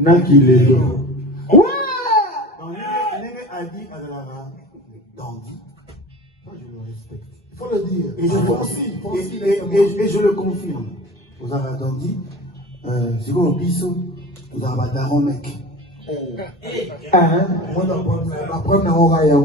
Nakilelo. Ouais! A dit à la dandy. Moi, je le respecte. Il faut le dire. Et je le confirme. Vous avez dandy. C'est quoi le biseau? Vous avez un daron mec. Moi, la première hora, il y a un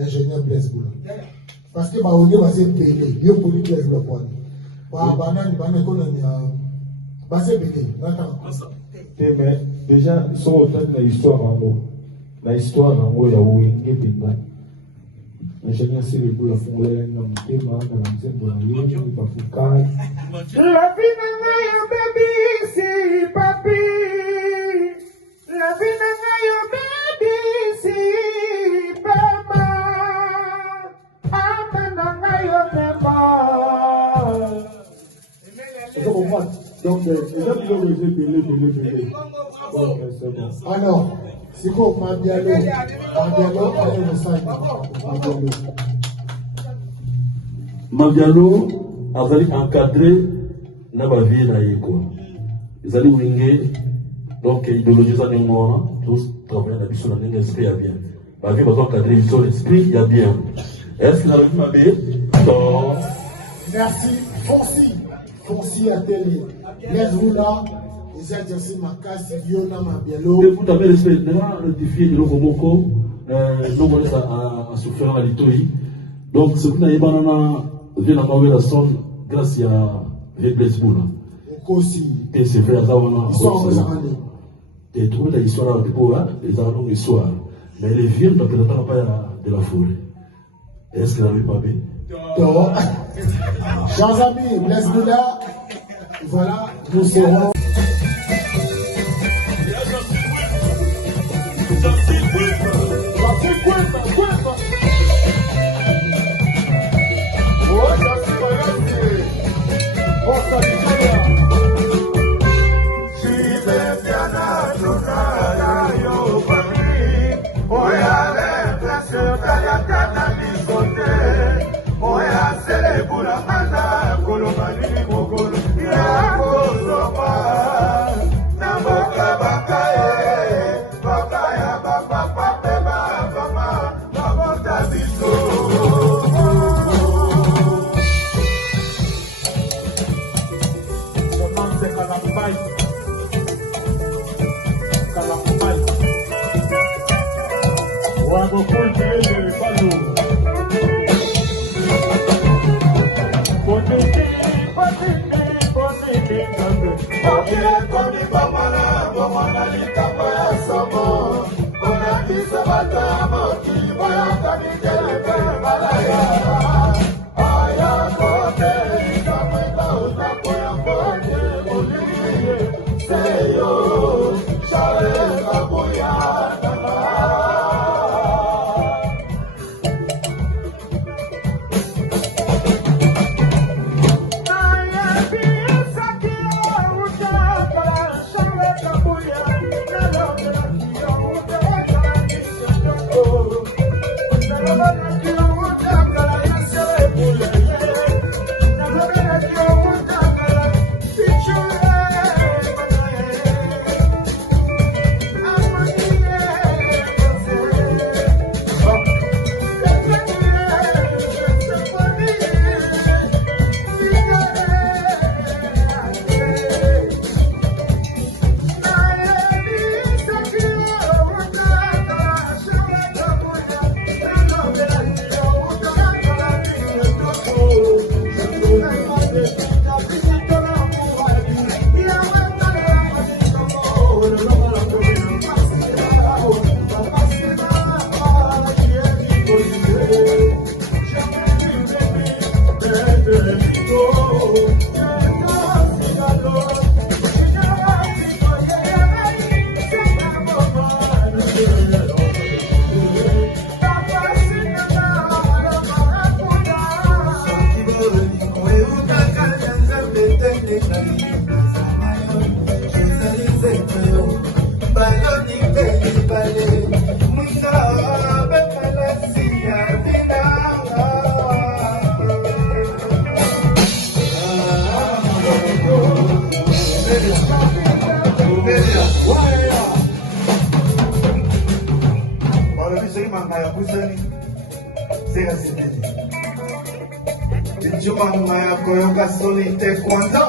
ingénieur Blaise Boula. Parce que on va se payer, il y a pour lui Blaise Boula. Mais déjà, ils sont autant de l'histoire en haut. La histoire en haut, il y a où il y a une ingénieur c'est le boulot fond là, dans le thème, dans le thème de la vie, il va foutre. La vie n'a baby, c'est papi. La vie n'a baby, c'est papa. Donc, alors, c'est quoi Mabialo, Mabialo a encadré na vie na yeko. Ils allaient winguer, donc idéologie ça n'est pas tous travailler na biso na l'esprit à bien. Ma vie va encadrer sur l'esprit il y a bien. Est-ce qu'il a vu ma vie? Non. Merci, Fonsi Atelier. Blaise Boula, ils ont exercé ma casse, Yona Mabialo. Écoute, avec l'esprit, le défi de l'Okomoko, nous allons à souffrir à l'Itoï. Donc, ce qu'on a eu, vient à m'avoir la sonde grâce à Blaise Boula. Et c'est vrai, ça, on a. Et trouver l'histoire de Boa, les armes d'histoire. Mais les villes ne représentent pas de la forêt. Est-ce que vous n'avez pas bien? Chers amis, Blaise Boula, voilà, nous serons. Oya, Kusani, Sega Siteni. Juma Maya Koyoka Soli Te Kwanza.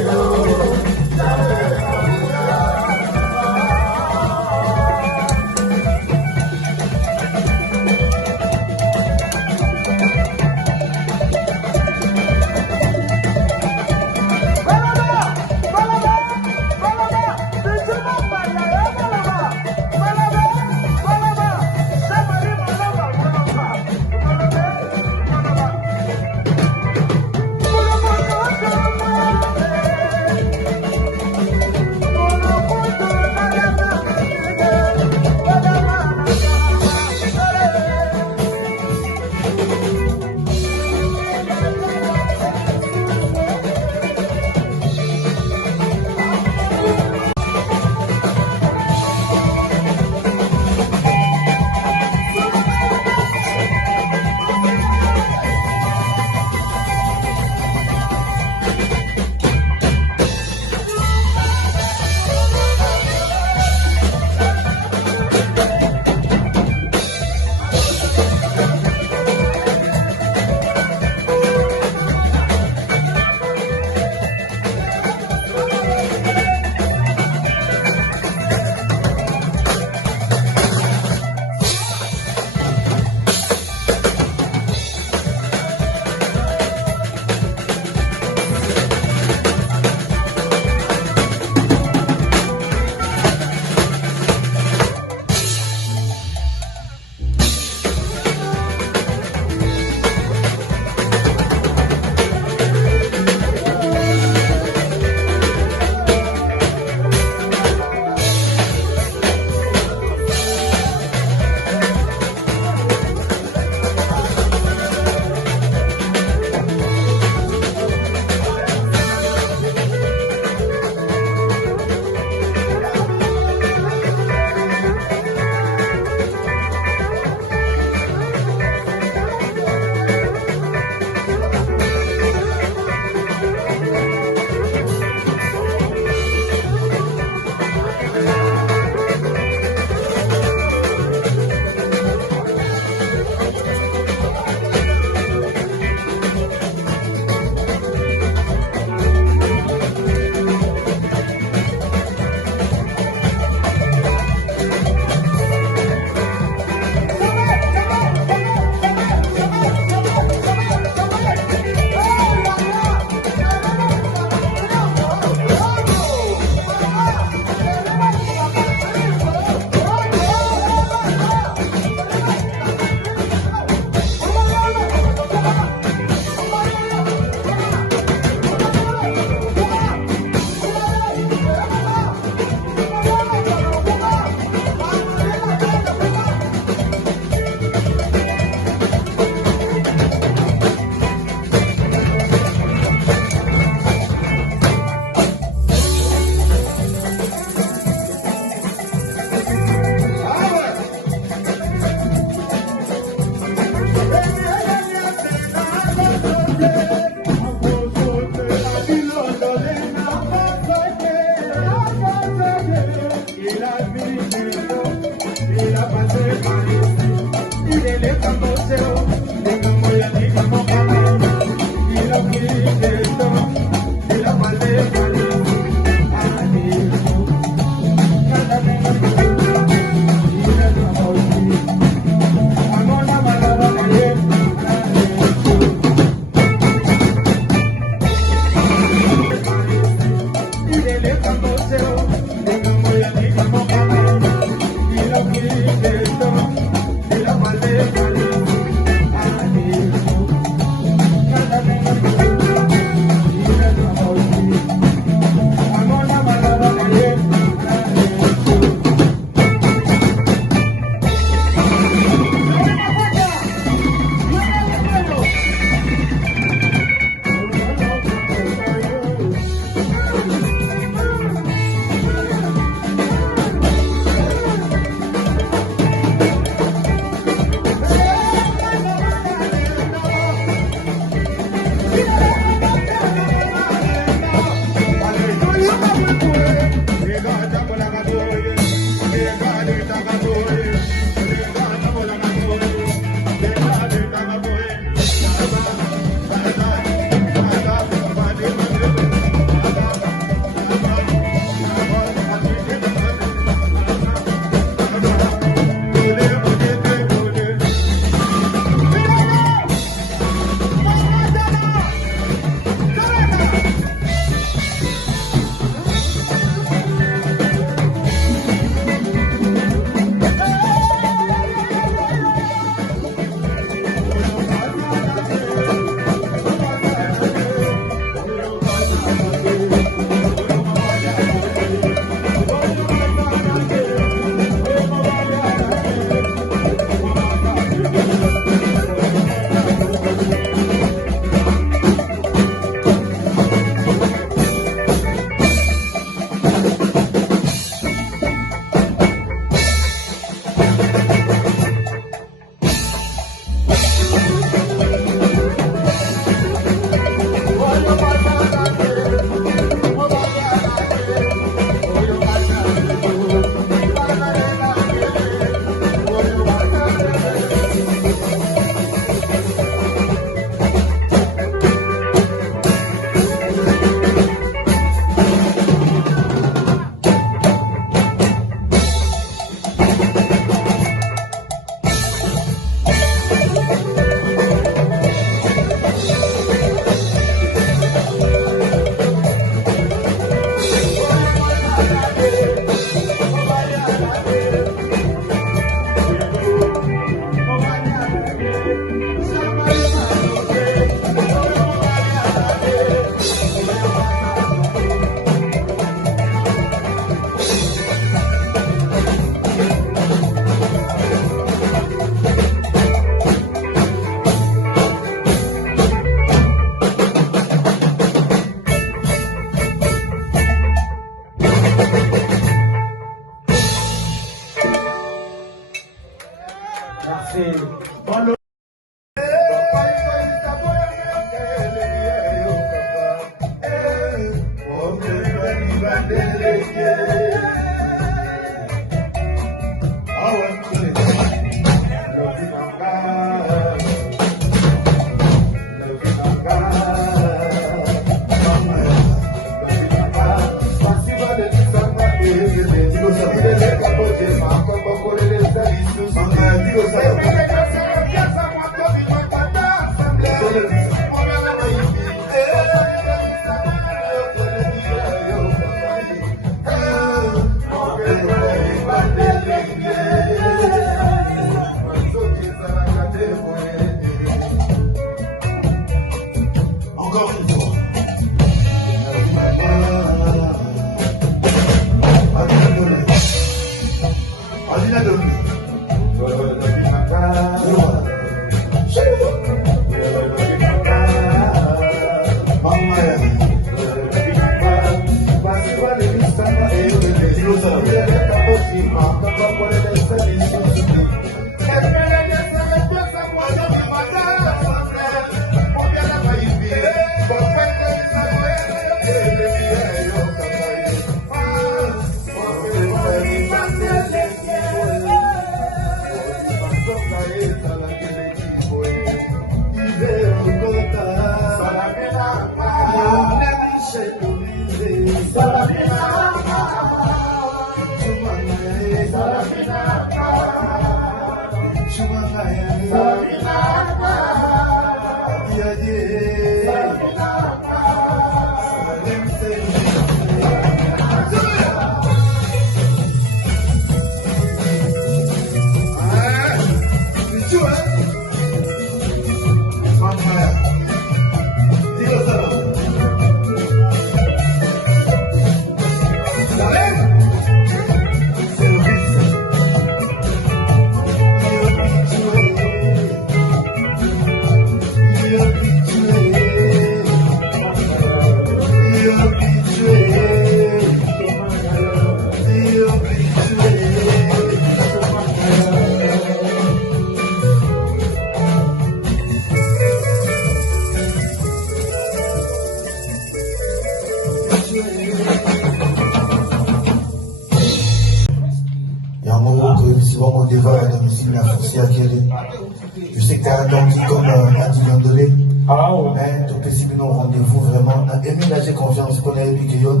Je sais que tu as un don qui comme un million de lait. Ah ouais. Mais tout est si bien au rendez-vous vraiment. Emilia, j'ai confiance qu'on a eu que yo.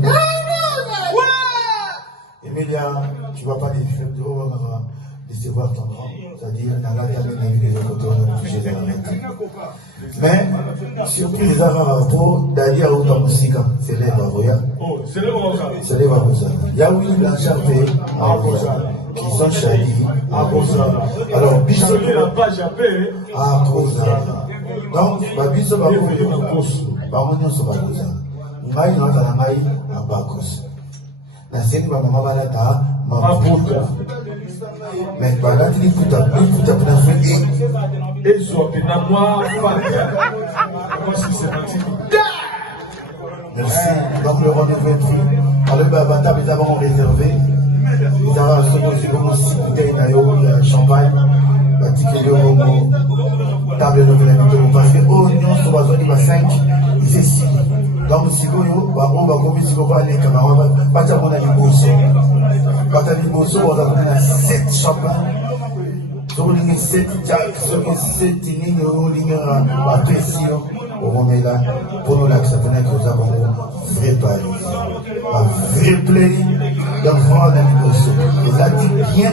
Emilia, tu vas pas décevoir ton grand. C'est-à dire, dans la table, on a vu que les côtés, on a obligé de la mettre. Mais, surprise à rapport, d'ailleurs, au temps musique, c'est les Baroya. Oh, c'est les Baroya. C'est les Baroya. Il y a Willy Blanchard à Bosa, qui sont chadis à Bosa. Alors, Bissot, la page appelée. à Bosa. Donc, Bissot, Baroya, c'est Baroya. Ngai, non, ça n'a pas à Bakos. La scène, ma maman va là, Mabuka. Mais voilà, il faut appeler et soit moi, merci. Donc le rendez-vous est pris. Alors, la table est d'abord réservée. Nous avons aussi bouteilles de champagne. Table de parce que oignon, sur la zone, il va 5, il fait 6. Donc, si vous on va commettre si vous aller camarades, pas de mon avis, quand tu as dit bosso, on a 7 champagne. Sur les 7 jacks, sur les 7 lignes, à pression, on est là pour nous l'accepter que nous avons un vrai pari, un vrai play d'enfants dans les bosso. Et ça dit bien,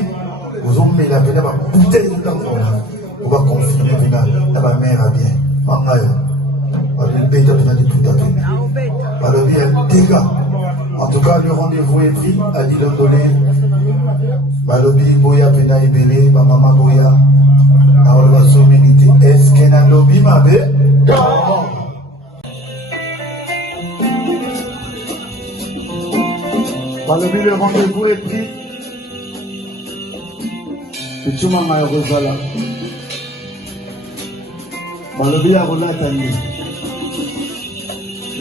vous ont mis la peine à bouteille d'enfants. On va confirmer que la mère a bien. Alors, bien, dégâts. En tout cas, le rendez-vous est pris à Dilondolé. Balobi Boya Pena Ebele, ma maman Boya. Alors, la sommité. Est-ce qu'elle a lobby, ma belle? Balobi, le rendez-vous est pris. Et tu m'as Rosala. Balobi a relatani.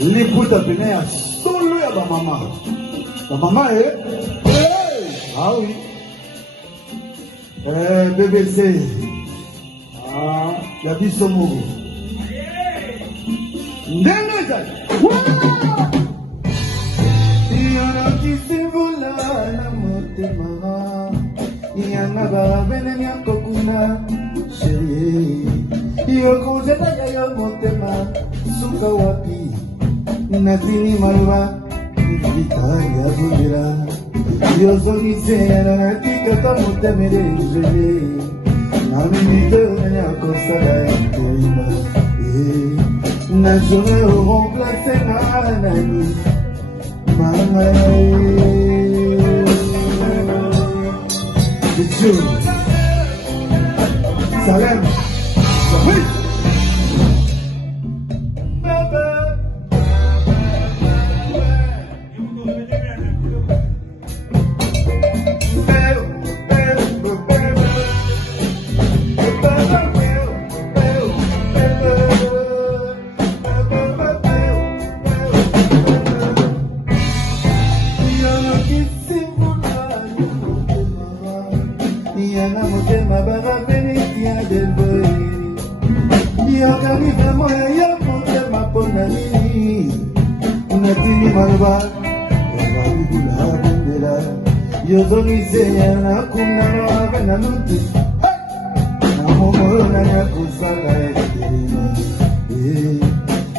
L'écoute a peine à solo à ma maman. Ma maman est. Ah oui. BBC. Ah, la vie somo. Ndenge. Yana kisivola na motema. Yana ba benenya kokuna. Chérie. Yo konjeta ya yo motema. Suka wapi. Natini malwa. Vitaya zundira. Yo zonizera na kikata motemere jele. Na mimite na kosala interima. Na jone remplacer na nani. Mama. Dieu. Salam. Oui.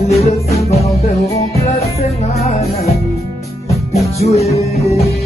Les leçons volontaires auront placé Manami Pichoué.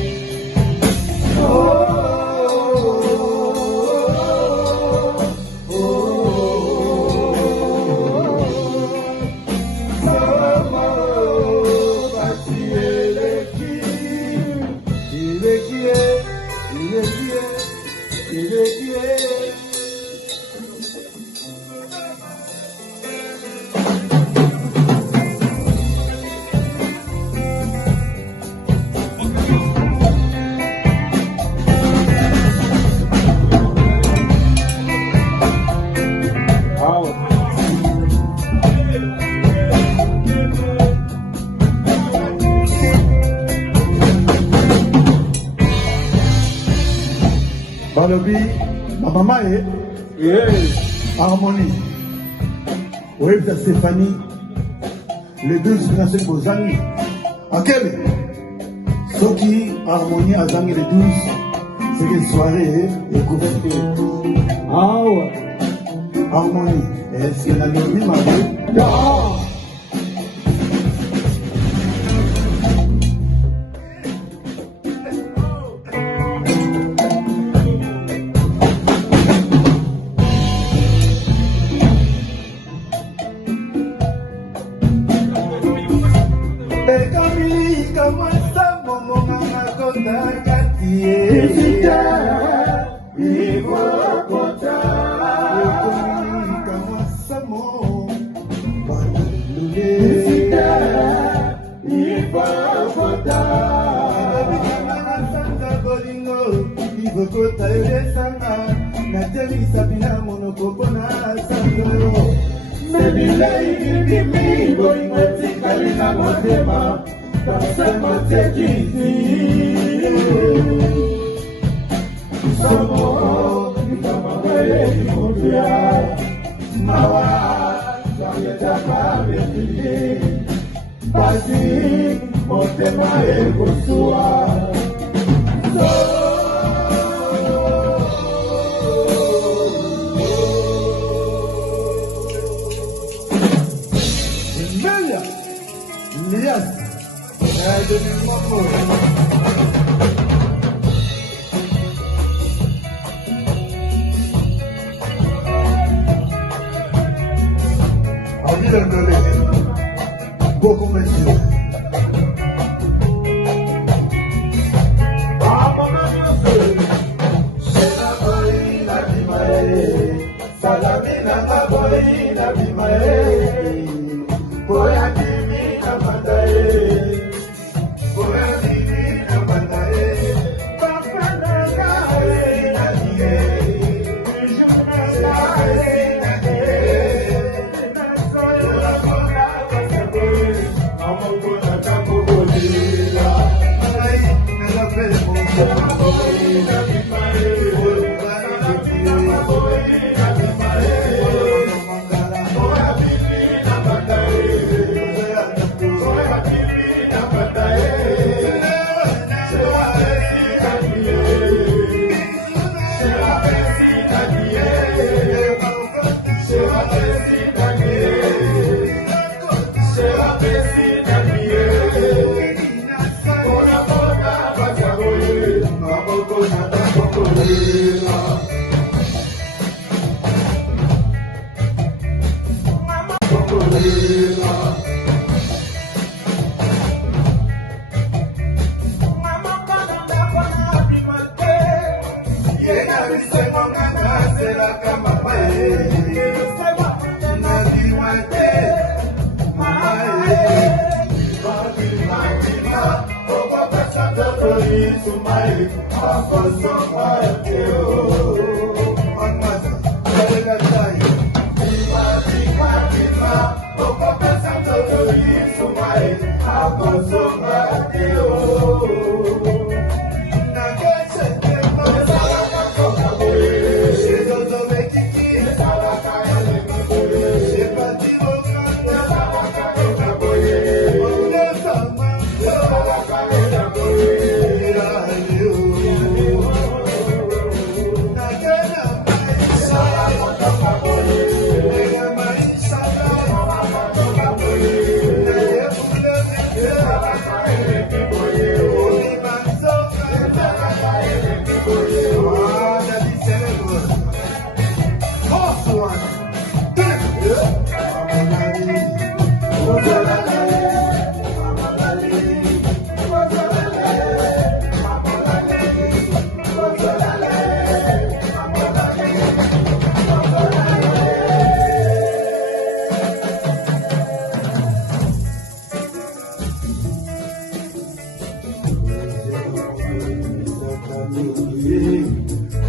Balobi, ma maman est Harmonie. Oui, c'est Stéphanie. Les deux financés pour Zami. À quel? Ce qui Harmonie a Zami les 12, c'est une soirée et couverture. Ah ouais. Harmonie. Est-ce qu'il a dormi ma vie? Non. Beaucoup merci.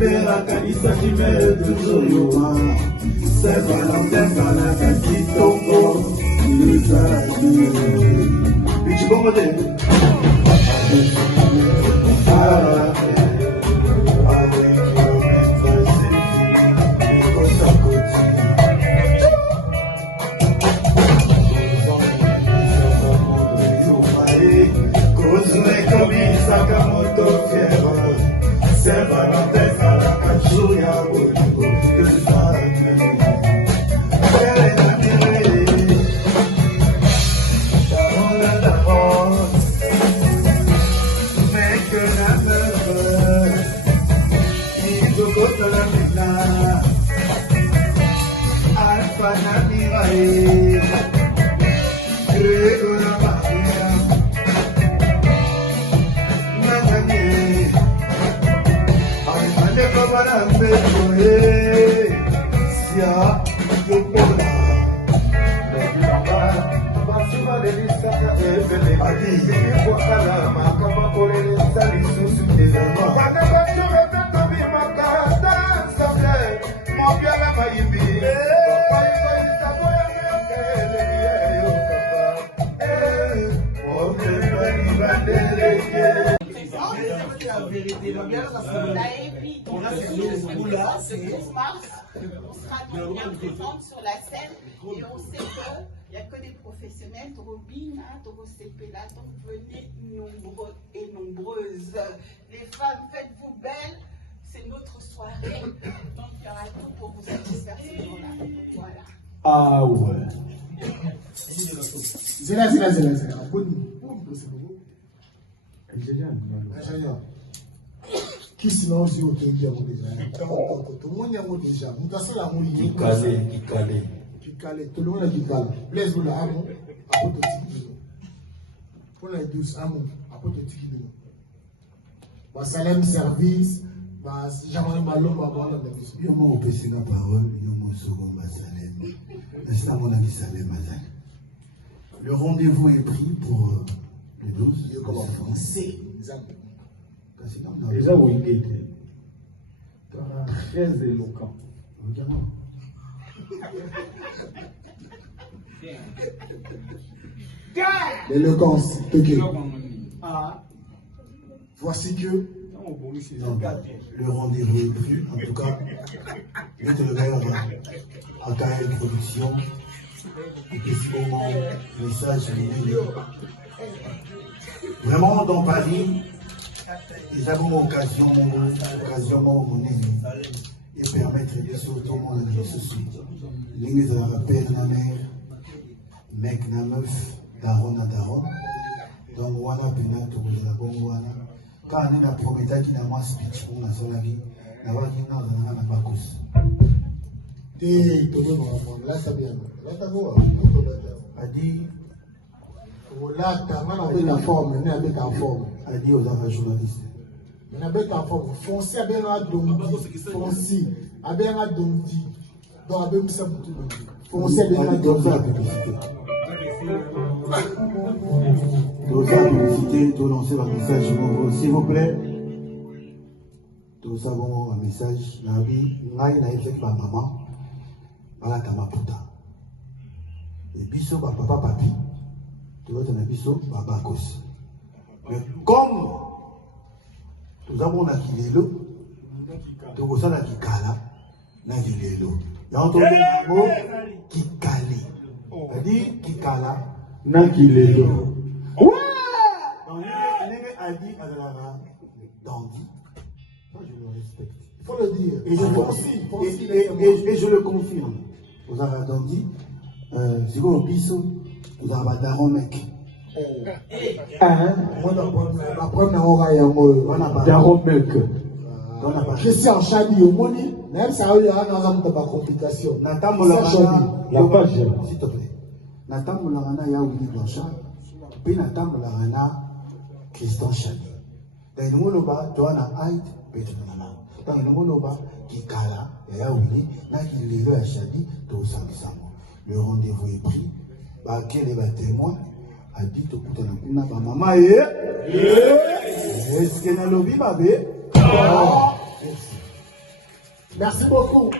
père kanisa kimele toujours yoma. C'est Valentin Kalaka Kitongo. Bichi bongo te. Sakamoto fiero, c'est Valentin Kalaka Chouya Boligo, de Zate. Père et Namire, Darola Daron, mais que la meuf, il faut que la mina, Alpha Namirae, Grégo la Maria. On sera donc bien présente sur la scène et on sait qu'il n'y a que des professionnels, Robin, CP là, donc venez nombreux et nombreuses. Les femmes, faites-vous belles, c'est notre soirée, donc il y aura tout pour vous satisfaire ce jour-là. Voilà. Ah ouais. Zéla. Qui sinon aussi au Kenya déjà. Tout le monde y a déjà. Nous passons la mouille. Qui calait. Tout le monde a qui calait. Blaise vous la amont. Après tout petit. Pour les 12 amont. Après tout petit. Bah Salem service. Bah jamais malon va voir la mission. Yo mo opesi na parole, yo mo sogo ba Salem. C'est ça mon ami Salem Mazak. Le rendez-vous est pris pour le 12. Yo comment français. Déjà, où il était très éloquent. L'éloquence, voici que non, le rendez-vous est pris. En tout cas, je te le verrai en carrière de production. Et que ce moment, message, vraiment dans Paris. Nous avons occasion et permettre de surtout mon ami ceci. Ligne de rappel na mère, mec na meuf, daron na daron. Donc wana pena to la bon wana. Quand on a promis qu'il na moi speech pour na son avis, na wa qui na bakos. t'es là ça bien. Là ça va. A dit Là t'as mal la forme, mais avec en forme. A dit aux enfants journalistes. Mais avec en forme, foncez à bien la dondi, foncez à bien la dondi. Donc à bien ça beaucoup. Foncez à bien la Dans la publicité. Dans la publicité, tout lancer un message, s'il vous plaît. Nous avons un message. Nabi, ngai na effet ma maman, voilà ta maputa. Et biso ba papa papi, tu vois ton biso ba bakos. Mais comme nous avons la kilelo, tu vois ça la kikala, na kilelo. Il y a entendu le mot kikali. Elle dit kikala, na kilelo. Ouais! Donc, elle dit à la dandy. Moi, je le respecte. Il faut le dire. Et je le confirme. Vous avez entendu, c'est quoi le biseau? Vous avez un daron mec. Moi, la première aura y a un Daron mec. Christian Chadi, au moins, même ça il y a une complication. Nathan Molarana, La page. s'il te plaît. Nathan Molarana, il y a Willy Blanchard. Puis Nathan Molarana, Christian Chadi. Dans le monde, tu as un haït, peut-être dans le monde, qui cala, il y a Willy, là qui lève à Chadi, tout ça, le rendez-vous est pris. Bah, quel est le témoin? A dit tout le monde, maman, est-ce que dans le lobby, ma bébé? Merci. Merci beaucoup.